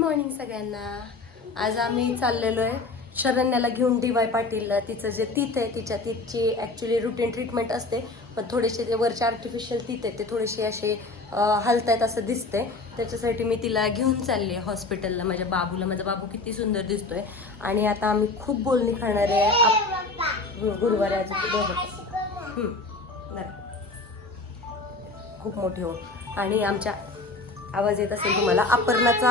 Morning सगळ्यांना. आज आम्ही चाललेलो आहे शरण्याला घेऊन डी वाय पाटीलला. तिचं जे तीत आहे तिच्या तीतची ॲक्च्युली रुटीन ट्रीटमेंट असते. पण थोडेसे जे वरचे आर्टिफिशियल तीत आहेत ते थोडेसे असे हलतायत असं दिसतंय. त्याच्यासाठी मी तिला घेऊन चालली आहे हॉस्पिटलला माझ्या बाबूला. माझा बाबू किती सुंदर दिसतोय. आणि आता आम्ही खूप बोलणी खाणार आहे. गुरुवारी आज बरं. खूप मोठी हो. आणि आमच्या आवाज येत असेल तुम्हाला. अपर्णाचा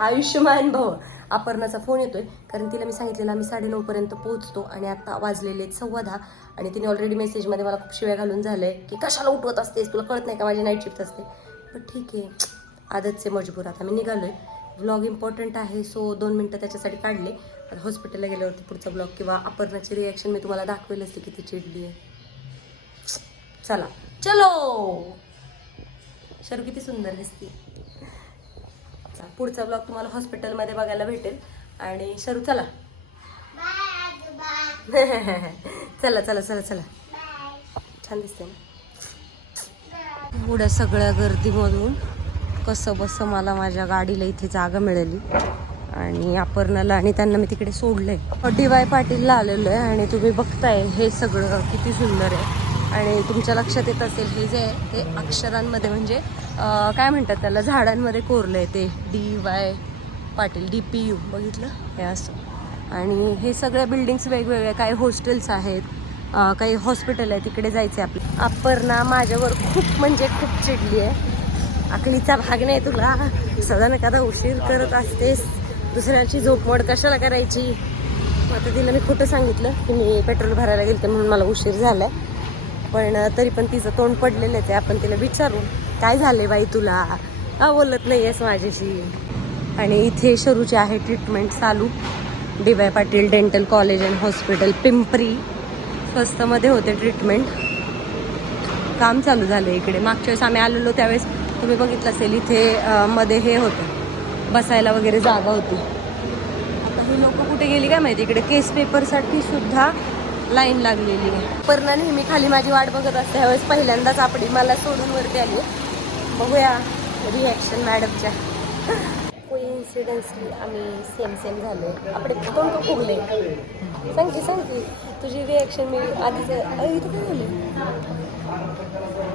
आयुष्यमान भाऊ. अपर्णाचा फोन येतोय. कारण तिला मी सांगितलेलं आम्ही साडेनऊ पर्यंत पोहोचतो आणि आता वाजलेले आहेत सव्वा दहा. आणि तिने ऑलरेडी मेसेजमध्ये मला खूप शिव्या घालून झालंय की कशाला उठवत असतेस? तुला कळत नाही का माझी नाईट शिफ्ट असते? पण ठीक आहे. आदतचे मजबूर. आता मी निघालोय. व्लॉग इम्पॉर्टंट आहे सो दोन मिनटं त्याच्यासाठी काढले. आता हॉस्पिटलला गेल्यावरती पुढचा ब्लॉग किंवा अपर्णाची रिॲक्शन मी तुम्हाला दाखवेलच ती किती चिडली आहे. चला. चलो! शरू किती सुंदर दिसते. पुढचा ब्लॉग तुम्हाला हॉस्पिटलमध्ये बघायला भेटेल. आणि शरू चला. चला चला चला चला. छान दिसते ना? सगळ्या गर्दीमधून कसं बसं मला माझ्या गाडीला इथे जागा मिळाली. आणि अपर्णाला आणि त्यांना मी तिकडे सोडलंय. डी वाय पाटीलला आलेलो आहे आणि तुम्ही बघताय हे सगळं किती सुंदर आहे. आणि तुमच्या लक्षात येत असेल हे जे आहे ते अक्षरांमध्ये म्हणजे काय म्हणतात त्याला झाडांमध्ये कोरलं आहे ते. D Y Patil D P U बघितलं? हे असं. आणि हे सगळ्या बिल्डिंग्स वेगवेगळ्या काही हॉस्टेल्स आहेत काही हॉस्पिटल आहे तिकडे जायचं आहे आपलं. अपर्णा माझ्यावर खूप म्हणजे खूप चिडली आहे अकलीचा भाग नाही तुला. सदा एखादा उशीर करत असतेस. दुसऱ्याची झोपमोड कशाला करायची? मग आता तिला मी खोटं सांगितलं की मी पेट्रोल भरायला गेलते म्हणून मला उशीर झालाय. पण तरी पण तिचं तोंड पडलेलं आहे आपण तिला विचारू काय झाले बाई तुला? का बोलत नाही आहेस माझ्याशी? आणि इथे शरूची आहे ट्रीटमेंट चालू. D Y Patil dental college and hospital Pimpri. स्वस्तमध्ये होते ट्रीटमेंट काम चालू झालं इकडे. मागच्या वेळेस आम्ही आलेलो त्यावेळेस तुम्ही बघितलं असेल इथे मध्ये हे होतं. बसायला वगैरे जागा होती. आता ही लोक कुठे गेली काय माहिती? इकडे केस पेपरसाठी सुद्धा लाईन लागलेली आहे. पर्णा नेहमी खाली माझी वाट बघत असते. ह्यावेळेस पहिल्यांदाच आपली मला सोडून वरती आली. बघूया रिॲक्शन मॅडमच्या कोइन्सिडन्सली आम्ही सेम सेम झालो आपण कोण का फुगले सांग की सांग की तुझी रिॲक्शन मी आधीच अरे इथं काय झालं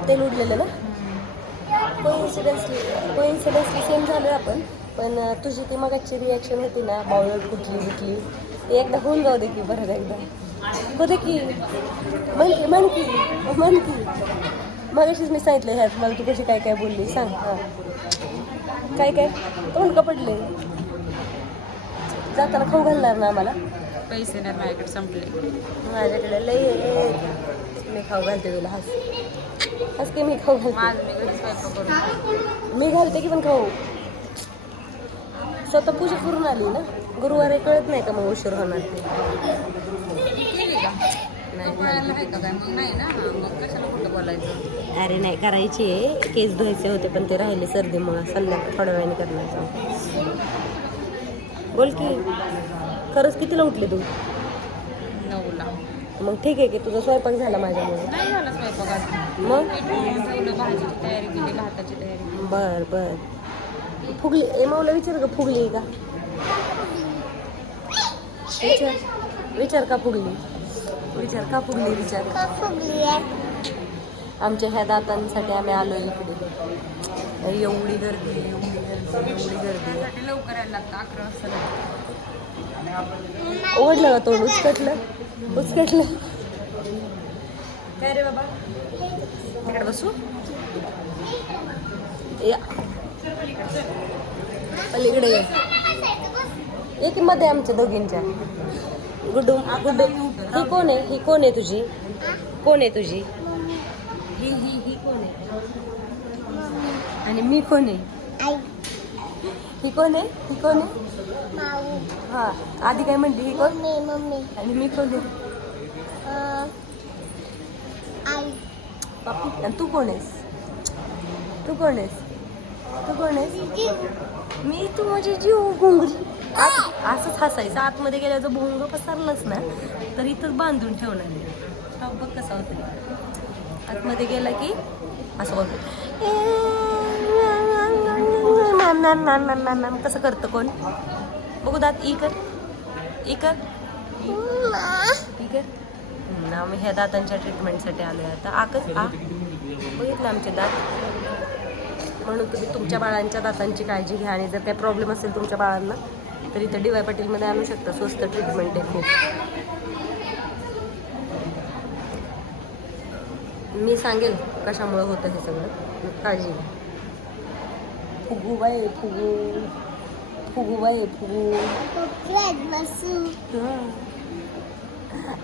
तेल उडलेलं ना? कोइन्सिडन्सली कोइन्सिडन्सली सेम झालो आपण. पण तुझी ती मगाची रिॲक्शन होती ना बावळ कुठली कुठली ते एकदा होऊन जाऊ दे की बरं एकदा. हो दे की म्हण की म्हण की. की मगाशीच मी सांगितलं ह्यात मला तू कशी काय काय बोलली सांग. हां. काय काय? तोंड का पडले जाताना खाऊ घालणार ना आम्हाला? पैसे नाही माझ्याकडे संपले. माझ्याकडे लई आहे. मी खाऊ घालते तुला हस. हस की मी खाऊ घालते. माझं मी घरी स्वयंपाक करून मी घालते की पण खाऊ? स्वतः पूजा करून आली ना? गुरुवारी कळत नाही का मग उशीर होणार ते? कळायला आहे का काय? मग नाही ना. मग कशाला कुठं बोलायचं? अरे नाही करायची आहे. केस धुवायचे होते पण ते राहिले सर्दीमुळं संध्याकाळ थोड्या वेळाने करणार बोल की. खरंच कितीला उठले तू? नऊला. मग ठीक आहे की तुझा स्वयंपाक झाला माझ्यामुळे. नाही झाला मग? पीठ मळून ठेवलं भाजीची तयारी केली भाताची तयारी बर बर. फुगली ए माऊला विचार का फुगली का? विचार विचार का फुगली? विचार का फुगली विचार? आमच्या ह्या दातांसाठी आम्ही आलो इकडे. एवढी गर्दी एवढी गर्दी एवढी गर्दी लवकर यायला लागतं अकरा वाजता लागतं. ओढलं का तोंड? उचकटलं? उचकटलं? काय रे बाबा? इकडे बसू? या. पलीकडे ये की मध्ये आमच्या दोघींच्या. गुड्डू गुड्डू. ही कोण आहे? ही कोण आहे तुझी? कोण आहे तुझी? ही ही ही कोण आहे? आणि मी कोण आहे? ही कोण आहे? ही कोण आहे? हा आधी काय म्हणली? ही कोण? आणि मी कोण आहे? आणि तू कोण आहेस? तू कोण आहेस? तू कोण आहेस? मी तू माझी जीव घुंगरी. आत- असंच हसायचं. आतमध्ये गेल्याचं भोंग पसरलंच ना. तर इथंच बांधून ठेवणार मी. बघ कसा होतं आतमध्ये गेला की असं बघ ma'am ma'am ma'am ma'am ma'am ma'am कसं करतं कोण? बघू दात. ई कर. ई कर. ई कर. आम्ही ह्या दातांच्या ट्रीटमेंटसाठी आलो आहे आता. आकच आ. बघितलं आमचे दात? म्हणून तुम्ही तुमच्या बाळांच्या दातांची काळजी घ्या आणि जर काही प्रॉब्लेम असेल तुमच्या बाळांना तर इथं डी वाय पाटीलमध्ये आणू शकता स्वस्त ट्रीटमेंट आहे खूप. मी सांगेल कशामुळे होतं हे सगळं. काळजी फुगू बाय फुगू. फुगू. बाय.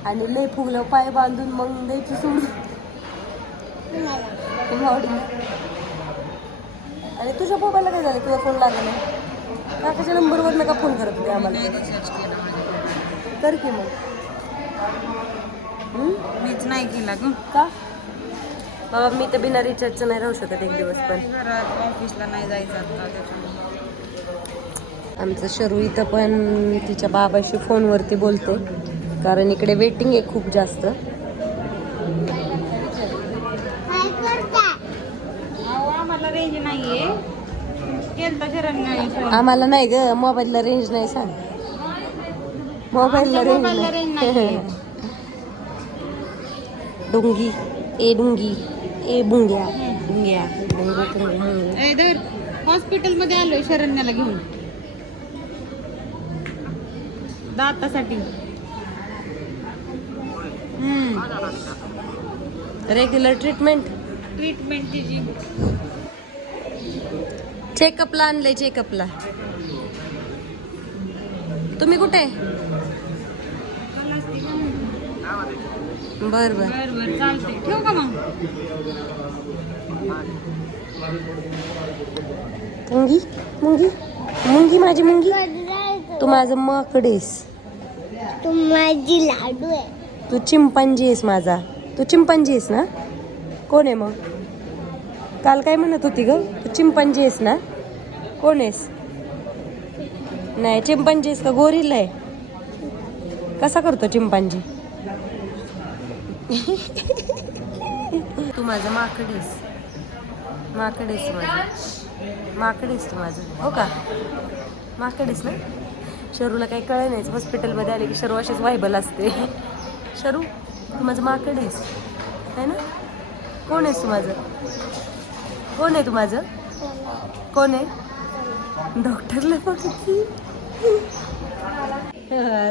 आणि लय फुगलं पाय बांधून मग द्यायची सोडून. आणि तुझ्या मोबाईलला काय झालं? तुझा फोन लागला नाही? काकाच्या नंबरवर नका फोन करत होते आम्हाला. कर की मग? मीच नाही केला ग. का? बाबा मी तर बिना रिचार्जचं नाही राहू शकत एक दिवस पण. ऑफिसला नाही जायचं आमचं शरू इथं पण तिच्या बाबाशी फोनवरती बोलते. कारण इकडे वेटिंग आहे खूप जास्त काय करता अहो आम्हाला रेंज नाहीये केलता शरण फोन आम्हाला नाही ग मोबाईलला रेंज नाही सांग. मोबाईलला रेंज नाही. डुंगी. ए डुंगी. ए बुंग्या. धर. हॉस्पिटलमध्ये आलोय शरण्याला घेऊन. दातासाठी. रेग्युलर ट्रीटमेंट ट्रीटमेंट तिची चेकअपला आणलंय चेकअपला. तुम्ही कुठे? बर बर. बर बर चालते ठेवू का मग? मुंगी मुंगी मुंगी माझी मुंगी. तू माझं माकडेस तू माझी लाडू आहे. तू चिंपांजी आहेस माझा. तू चिंपांजी आहेस ना? कोण आहे मग? काल काय म्हणत होती ग? तू चिंपांजी आहेस ना? कोण आहेस? नाही चिंपांजी आहेस का? गोरीला आहे. कसा करतो चिंपांजी? तू माझं माकडीस माकडेस माझं. माकडेस तू माझं. हो का? माकडीस ना? शरूला काही कळ नाही हॉस्पिटलमध्ये आले की शरू असेच वायबल असते. शरू तू माझं माकड आहेस. है ना? कोण आहेस तू माझं? कोण आहे तू माझं? कोण आहे? डॉक्टरला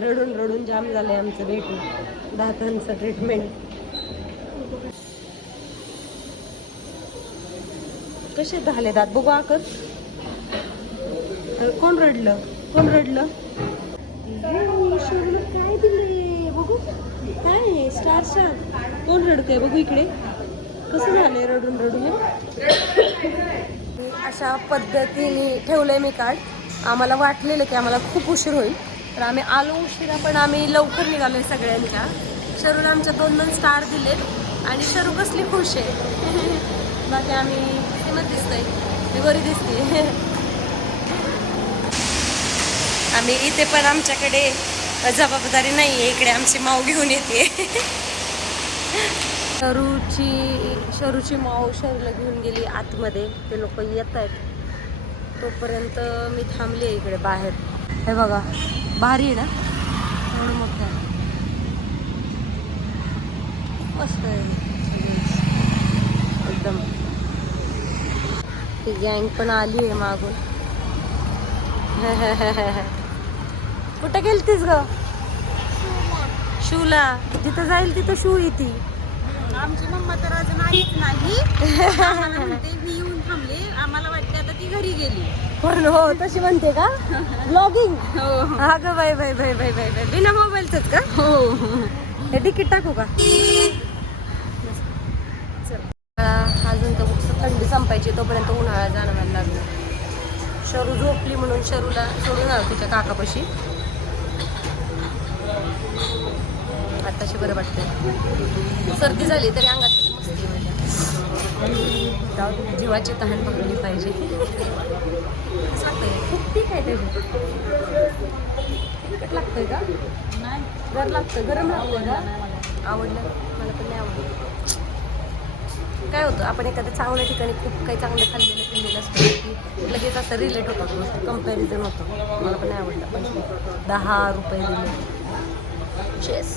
रडून रडून जाम झालंय आमचं भेटून. दातांचं ट्रीटमेंट कसे झाले दात? बघू आकर कोण रडलं? कोण रडलं? काय बघू. काय स्टार स्टार. कोण रडतंय? बघू इकडे. कसं झालंय रडून रडून? अशा पद्धतीने ठेवलं आहे मी कार्ड. आम्हाला वाटलेलं की आम्हाला खूप उशीर होईल. तर आम्ही आलो उशिरा पण आम्ही लवकर निघालो आहे सगळ्यांच्या शरूला आमच्या दोन दोन स्टार दिलेत. आणि शरू कसली खुश आहे. बाकी आम्ही किंमत दिसतंय. मी बरी दिसते. आम्ही इथे पण आमच्याकडे जबाबदारी नाही आहे इकडे आमची माऊ घेऊन येते. शरूची शरूची माऊ शरूला घेऊन गेली आतमध्ये. ते लोक येत आहेत. तोपर्यंत मी थांबली आहे इकडे बाहेर. हे बघा भारी आहे ना? एवढं मोठं आहे. मस्त आहे. एकदम. ती गँग पण आली आहे मागून. कुठं गेलतीस ग? शूला. जिथं जाईल तिथं शू येते. आमची मम्मा तर अजून आलीच नाही. आम्हाला म्हणते मी येऊन थांबले. आम्हाला वाटते आता ती घरी गेली. पण हो तशी म्हणते का? ब्लॉगिंग हो. हा ग bye bye bye bye bye bye बिना मोबाईलच का? हो. हे तिकीट टाकू का? अजून तर थंडी संपायची तोपर्यंत उन्हाळा जाणवायला लागला. शरू झोपली म्हणून शरूला सोडून आलो तिच्या काकापाशी. आताशी बरं वाटतंय. सर्दी झाली तरी अंगात मस्ती माझ्या. जीवाची तहान भागली पाहिजे. सांगते खूप ठीक आहे त्याची लागतंय का? नाही. गरम लागतं गरम लागतं का? आवडलं मला पण नाही आवडलं. काय होतं आपण एखाद्या चांगल्या ठिकाणी खूप काही चांगलं खाल्लेलं पिल्लेलं असतं की लगेच असं रिलेट गोष्टी कंपॅरिझन होतं. मला पण नाही आवडतं पण दहा रुपये दिले. चेस